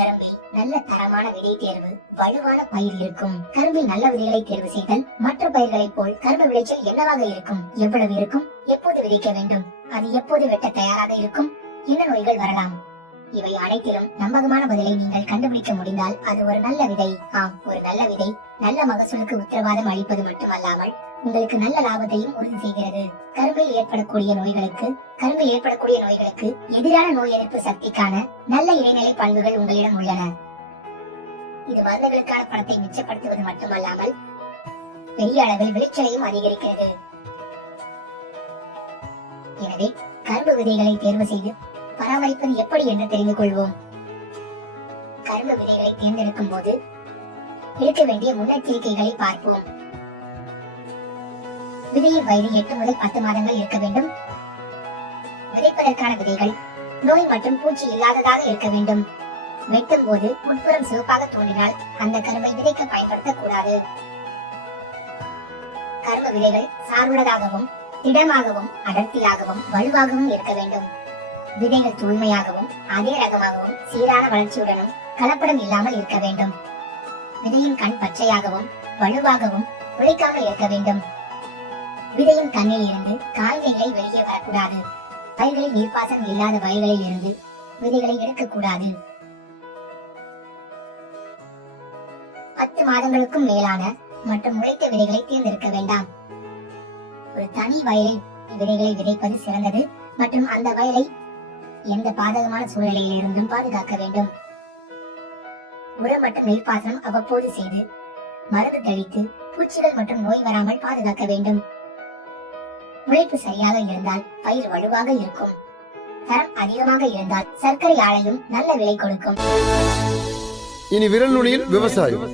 கரும்பில் நல்ல தரமான விதை தேர்வு, வலுவான பயிர் இருக்கும். கரும்பில் நல்ல விதைகளை தேர்வு செய்தல் மற்ற பயிர்களைப் போல் கரும்பு விளைச்சல் என்னவாக இருக்கும், எவ்வளவு இருக்கும், எப்போது விதைக்க வேண்டும், அது எப்போது வெட்ட தயாராக இருக்கும், என்ன நோய்கள் வரலாம், இவை அனைத்திலும் நம்பகமான பதிலை நீங்கள் கண்டுபிடிக்க முடிந்தால் அது ஒரு நல்ல விதை. ஆம், ஒரு நல்ல விதை நல்ல மகசூலுக்கு உத்தரவாதம் அளிப்பது மட்டுமல்லாமல் உங்களுக்கு நல்ல லாபத்தையும் உறுதி செய்கிறது. கரும்பில் ஏற்படக்கூடிய நோய்களுக்கு எதிரான நோய் எதிர்ப்பு சக்திக்கான நல்ல இடைநிலை பண்புகள் உங்களிடம் உள்ளன. இது மருந்துகளுக்கான பணத்தை மிச்சப்படுத்துவது மட்டுமல்லாமல் பெரிய அளவில் விளைச்சலையும் அதிகரிக்கிறது. எனவே கரும்பு விதைகளை தேர்வு செய்து பராமரிப்பது எப்படி என்று தெரிந்து கொள்வோம். கரும்பு விதைகளை தேர்ந்தெடுக்கும் போது எடுக்க வேண்டிய முன்னெச்சரிக்கைகளை பார்ப்போம். விதையின் வயது 8 முதல் 10 மாதங்கள் இருக்க வேண்டும். விதைப்பதற்கான விதைகள் நோய் மற்றும் பூச்சி இல்லாததாக இருக்க வேண்டும். வெட்டும் போது உட்புறம் சிவப்பாக தோன்றினால் அந்த கரும்பை விதைக்க பயன்படுத்தக்கூடாது. கரும்பு விதைகள் சார்புள்ளதாகவும் திடமாகவும் அடர்த்தியாகவும் வலுவாகவும் இருக்க வேண்டும். விதைகள் தூய்மையாகவும் அதே ரகமாகவும் சீரான வளர்ச்சியுடனும் கலப்படம் இல்லாமல் இருக்க வேண்டும். விதையின் கண் பச்சையாகவும் வலுவாகவும் உழைக்காமல் இருக்க வேண்டும். விதையின் கண்ணில் இருந்து காய்ந்த இலை வெளியே வரக்கூடாது. பயிர்களில் நீர்ப்பாசனம் இல்லாத வயல்களில் இருந்து விதைகளை எடுக்கக்கூடாது. 10 மாதங்களுக்கும் மேலான மற்றும் முளைத்த விதைகளை தேர்ந்தெடுக்க வேண்டாம். ஒரு தனி வயலில் விதைகளை விதைப்பது சிறந்தது மற்றும் அந்த வயலை எந்த பாதகமான சூழ்நிலையில் இருந்தும் பாதுகாக்க வேண்டும். உரம் மற்றும் நீர்ப்பாசனம் அவ்வப்போது செய்து மருந்து தெளித்து பூச்சிகள் மற்றும் நோய் வராமல் பாதுகாக்க வேண்டும். உழைப்பு சரியாக இருந்தால் பயிர் வலுவாக இருக்கும். தரம் அதிகமாக இருந்தால் சர்க்கரை ஆலையும் நல்ல விலை கொடுக்கும். இனி விரல் நுனியில் விவசாயம்.